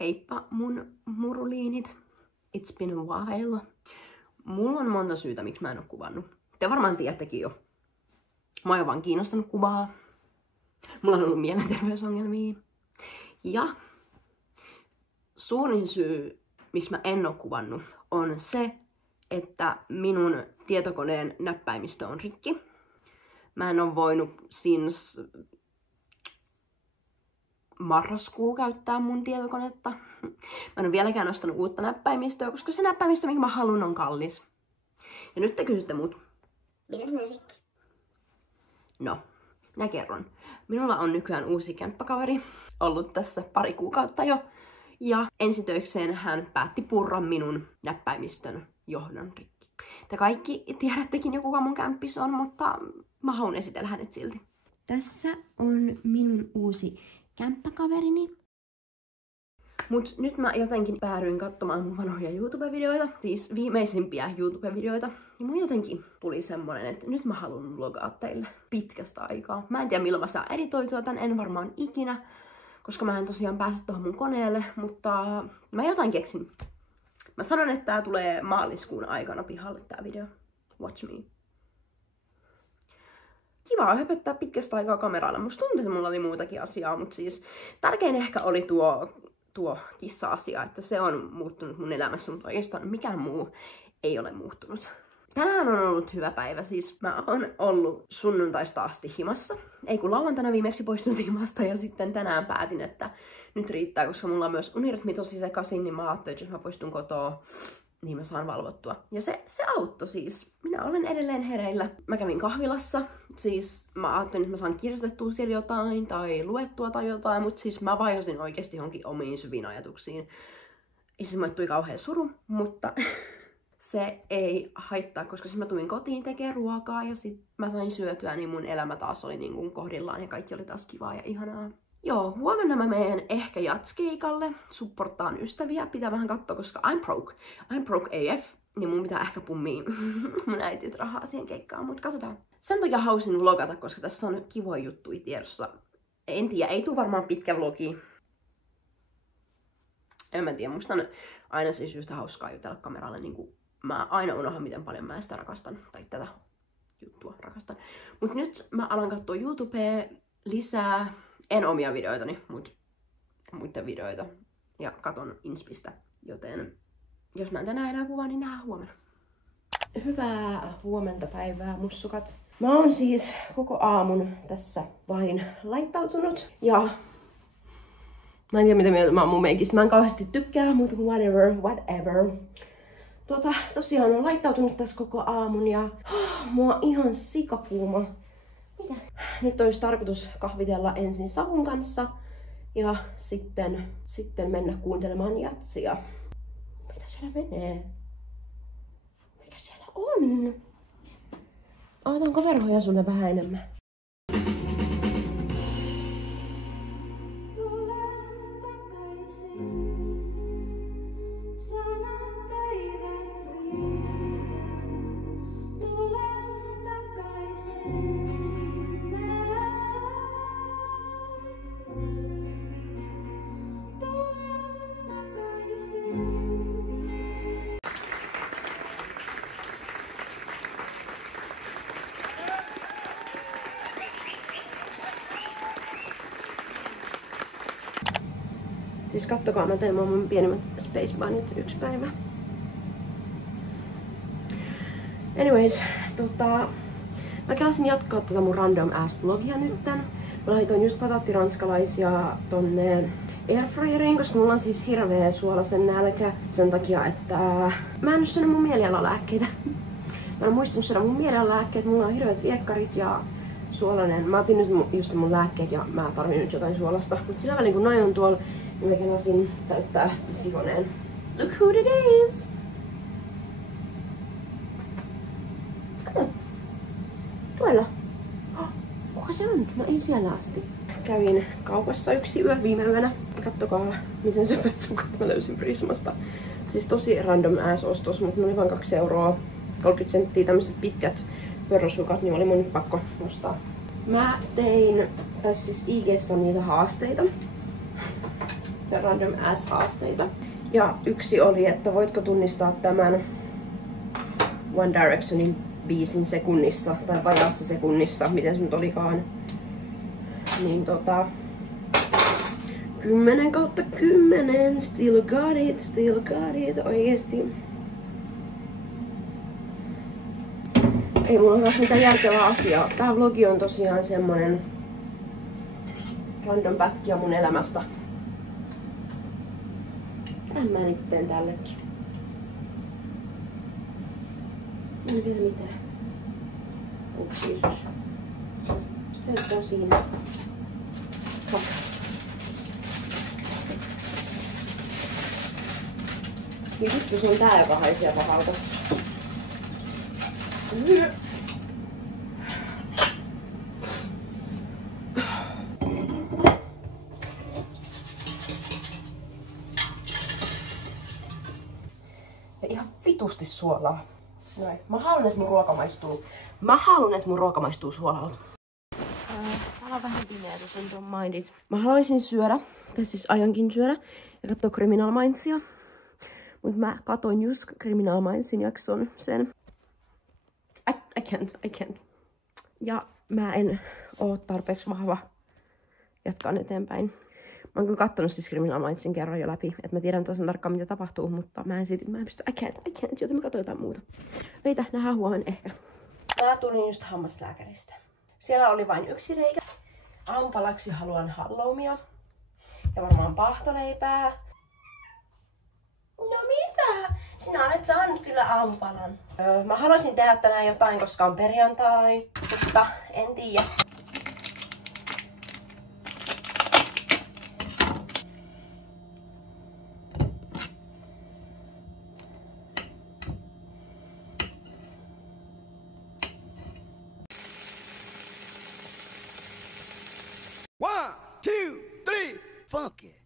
Heippa mun muruliinit. It's been a while. Mulla on monta syytä, miksi mä en oo kuvannut. Te varmaan tiedättekin jo. Mä oon vaan kiinnostanut kuvaa. Mulla on ollut mielenterveysongelmia. Ja suurin syy, miksi mä en oo kuvannut, on se, että minun tietokoneen näppäimistö on rikki. Mä en oo voinut since marraskuu käyttää mun tietokonetta. Mä en ole vieläkään ostanut uutta näppäimistöä, koska se näppäimistö, minkä mä haluan, on kallis. Ja nyt te kysytte mut. Mitäs menee rikki? No, minä kerron. Minulla on nykyään uusi kämppäkaveri, ollut tässä pari kuukautta jo. Ja ensitöikseen hän päätti purra minun näppäimistön johdon rikki. Te kaikki tiedättekin jo, kuka mun kämppis on, mutta mä haluan esitellä hänet silti. Tässä on minun uusi kämppäkaverini. Mut nyt mä jotenkin päädyin katsomaan mun vanhoja YouTube-videoita, siis viimeisimpiä YouTube-videoita. Ja mun jotenkin tuli semmonen, että nyt mä haluan vlogaa teille pitkästä aikaa. Mä en tiedä milloin mä saan editoitua tän, en varmaan ikinä, koska mä en tosiaan pääse tuohon mun koneelle, mutta mä jotain keksin. Mä sanon, että tää tulee maaliskuun aikana pihalle tää video. Watch me. Kiva höpöttää pitkästä aikaa kameralla. Musta tuntuu, että mulla oli muutakin asiaa, mutta siis tärkein ehkä oli tuo kissa-asia, että se on muuttunut mun elämässä, mutta oikeastaan mikään muu ei ole muuttunut. Tänään on ollut hyvä päivä, siis mä oon ollut sunnuntaista asti himassa. Ei kun lauantaina viimeksi poistunut himasta ja sitten tänään päätin, että nyt riittää, koska mulla on myös unirytmi tosi sekaisin, niin mä ajattelin, että jos mä poistun kotoa, niin mä saan valvottua. Ja se auttoi siis. Minä olen edelleen hereillä. Mä kävin kahvilassa. Siis mä ajattelin, että mä saan kirjoitettua siellä jotain tai luettua tai jotain, mutta siis mä vaihosin oikeasti johonkin omiin syviin ajatuksiin. Ja siis mulle tuli kauhean suru, mutta se ei haittaa, koska siis mä tulin kotiin tekemään ruokaa ja sit mä sain syötyä, niin mun elämä taas oli niin kuin kohdillaan ja kaikki oli taas kivaa ja ihanaa. Joo, huomenna mä menen ehkä jatskeikalle, supporttaan ystäviä, pitää vähän katsoa, koska I'm broke AF, niin mun pitää ehkä pummia mun äitit rahaa siihen keikkaan, mutta katsotaan. Sen takia hausin vlogata, koska tässä on kivoja juttuja tiedossa. En tiedä, ei tule varmaan pitkä vlogi. En mä tiedä, musta on aina siis yhtä hauskaa jutella kameralle, niin kuin mä aina unohan, miten paljon mä sitä rakastan, tai tätä juttua rakastan. Mut nyt mä alan katsoa YouTubea lisää. En omia videoitani, mutta muiden videoita. Ja katon Inspistä. Joten jos mä en tänään enää kuvaa, niin nähdään huomenna. Hyvää huomenta päivää, mussukat. Mä oon siis koko aamun tässä vain laittautunut. Ja mä en tiedä mitä mieltä mä oon mun meikistä. Mä en kauheasti tykkää, mutta whatever. Tosiaan on laittautunut tässä koko aamun ja mua on ihan sikakuuma. Mitä? Nyt olisi tarkoitus kahvitella ensin Savun kanssa ja sitten mennä kuuntelemaan jatsia. Mitä siellä menee? Mikä siellä on? Otanko verhoja sulle vähän enemmän? Siis kattokaa, mä tein mun pienimmät Space Bunnyt yksi päivä. Anyways, mä kelasin jatkaa mun random ass vlogia nytten. Mä laitoin just pataattiranskalaisia tonne airfryeriin, koska mulla on siis hirveä suolasen nälkä sen takia, että mä en oo syönyt mun mielialalääkkeitä. Mä en muistanut syödä mun mielialalääkkeet, mulla on hirveät viekkarit ja suolainen. Mä otin nyt just mun lääkkeet ja mä tarvin nyt jotain suolasta. Mut sillä välin kun noin on tuolla, niin mä kenasin täyttää sikoneen. Look who it is! Kato! Tuolla! Oh, kuka se on? Mä en siellä asti. Kävin kaupassa yksi yö viime yönä. Kattokaa miten söpät sukat mä löysin Prismasta. Siis tosi random ass ostos, mutta ne oli vain 2 euroa 30 senttiä tämmöiset pitkät pörrösukat, niin oli mun nyt pakko ostaa. Mä tein, tai siis IG:ssä on niitä haasteita. random ass haasteita. Ja yksi oli, että voitko tunnistaa tämän One Directionin biisin sekunnissa, tai vajaassa sekunnissa, miten se nyt olikaan. Niin 10/10, still got it, oikeesti. Ei mulla ole mitään järkevää asiaa. Tää vlogi on tosiaan semmonen random pätkiä mun elämästä. Mä nyt teen tällekin. Ei vielä mitään. Oh Jeesus. Se nyt on siinä. Come. Niin vittu, se on tää, joka haisee pahalta. Ja ihan vitusti suolaa. Noin. Mä haluan, että mun ruoka maistuu suolalta. Täällä on vähän pimeä, tuossa on Don't Mind It. Mä haluaisin syödä, tai siis aionkin syödä, ja katsoa Criminal Mindsia. Mut mä katoin just Criminal Mindsin jakson sen. I can't. Ja mä en oo tarpeeksi vahva jatkaa eteenpäin. Mä oon kyllä kattonut siis Criminal Mindsin kerran jo läpi, että mä tiedän tosi tarkkaan mitä tapahtuu, mutta mä en pysty, I can't, joten mä katson jotain muuta. Meitä nähdään huomenna ehkä. Mä tulin just hammaslääkäristä. Siellä oli vain yksi reikä. Aamupalaksi haluan halloumia. Ja varmaan pahtoleipää. No mitä? Sinä olet saanut kyllä aamupalan. Mä haluaisin tehdä tänään jotain, koska on perjantai, mutta en tiedä. One, two, three, funky.